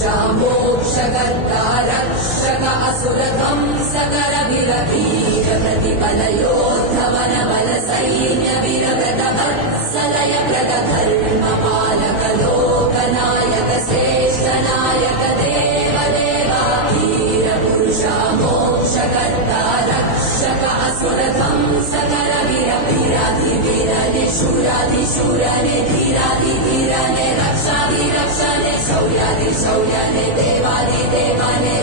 पुरुषा मोक्षकर्ता रक्षक असुरध्वंसकर वीर प्रतिबलयोद्धवन बल सैन्य वीरव्रत वत्सलय व्रत धर्म पालक लोकनायक श्रेष्ठ नायक देव देवा वीर पुरुषा मोक्षकर्ता रक्षक असुरध्वंसकर वीराधिवीर निशूराधिशूर धीराधिधीर रक्षाधिरक्षणे शौर्याधिशौर्यने देवाधिदेवाने